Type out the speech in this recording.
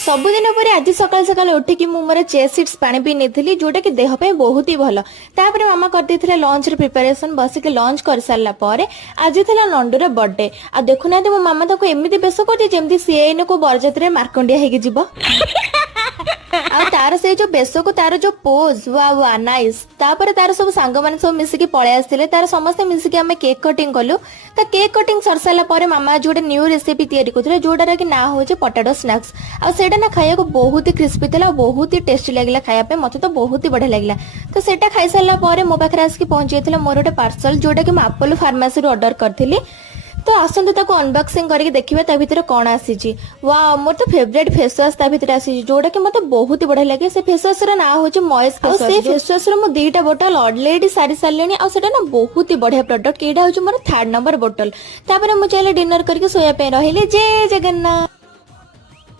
सबुदिन पर आज सकाल सकाल उठिकी मु मोर चेस्ट सीट्स पानी पी नहीं जोटा कि देह पे बहुत ही भल तापर मामा करते लंच प्रिपरेशन बसिक लंच कर सारा पर आज था नंडूर बर्थडे आ देखुना मो मामा ताको एमती बेस कर सी एन को बरजात्रे मार्कंडिया हो आ तार से जो बेस को तार जो पोज वा वा नाइस तापर तार सब सांग माने सब मिसिकी पळे आस्थिले तार समस्त मिसिकी आमे केक कटिंग कलु ता केक कटिंग सर साला परे मामा जोडे न्यू रेसिपी तयारी करथिले जोडा कि ना होचे पोटैटो स्नैक्स आ सेटा ना खाया को बहुत ही क्रिस्पी थला बहुत ही टेस्टी लागला खाया पे मते तो बहुत ही बढ़िया लागला तो सेटा खाई साला परे मो पाखरे आसकी पहुंची जेतले मोर ओटे पार्सल जोडा कि म अपोलो फार्मेसी रो ऑर्डर करथिली तो आसंतु ताको अनबॉक्सिंग करके देखिबा ता भितर कोन आसीची वाओ मोर तो फेवरेट फेस वॉश ता भितर आसीची जोडा कि मते बहुत ही बढ़िया लागे से फेस वॉश रा ना होची मॉइस फेस वॉश से फेस वॉश रो मो दुईटा बोतल ऑलरेडी सारी सारलेनी आ सेटा ना बहुत ही बढ़िया प्रोडक्ट केडा होची मोर थर्ड नंबर बोतल तापर मु चले डिनर करके सोया पे रहिले जय जगन्नाथ।